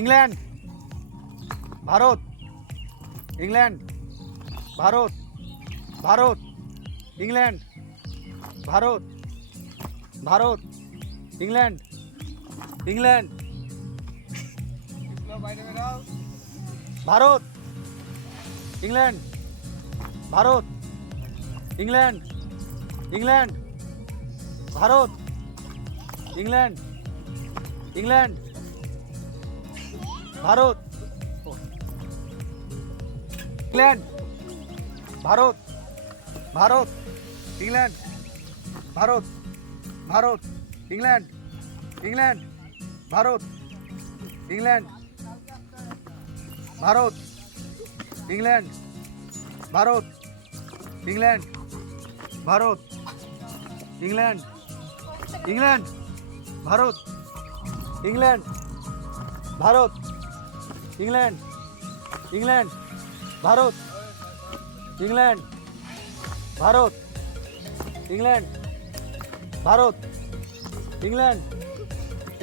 England, Bharat, England, Bharat, Bharat, England, Bharat, Bharat, England, England, Bharat, England, Bharat, England, England, Bharat, England, England, Bharat, England, Bharat, Bharat, England, Bharat, Bharat, England, England, Bharat, England, Bharat, England, Bharat, England, Bharat, England, England, Bharat, England, Bharat, England, England, Bharat, England, Bharat, England, Bharat, England,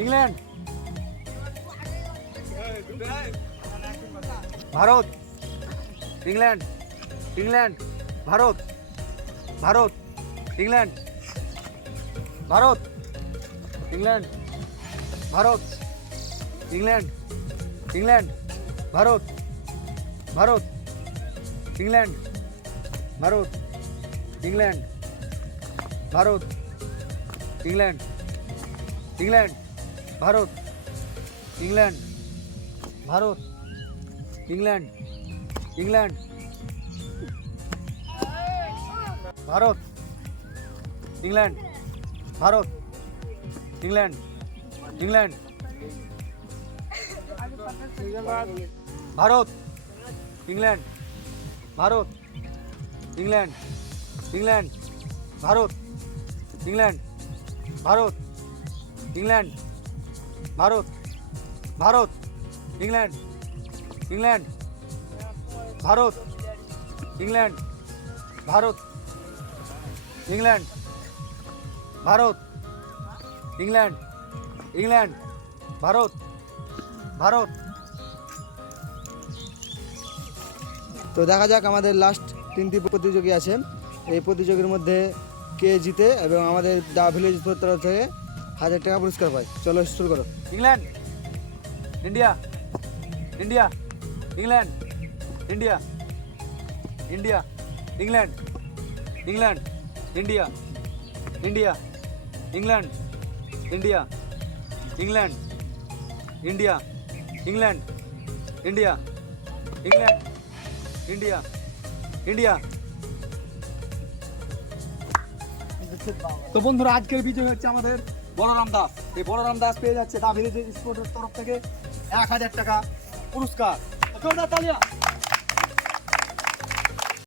England, Bharat, England, England, Bharat, Bharat, England, Bharat, England, Bharat, England, England, Bharat, Bharat, England, Bharat, England, Bharat, England, England, Bharat, England, Bharat, England, England, Bharat, England, Bharat, England, England, Bharat, England, Bharat, England, England, Bharat, England, Bharat, England, Bharat, Bharat, England, England, Bharat, England, Bharat, England, Bharat, England, England, Bharat, Bharat. তো দেখা যাক আমাদের last 3টি প্রতিযোগী আছে। এই প্রতিযোগীর মধ্যে কে জিতে এবং আমাদের দা ভিলেজ তরফ থেকে 1000 টাকা পুরস্কার পায়। চলো শুরু করো। England, India, India, England, India, India, England, England, India, India, England, India, England, India, England, India, England, India, India. তো বন্ধুরা, আজকের বিজয় হচ্ছে আমাদের বলরাম দাস। এই বলরাম দাস পেয়ে যাচ্ছে দা ভিলেজ স্পোর্টের তরফ থেকে 1000 টাকা পুরস্কার।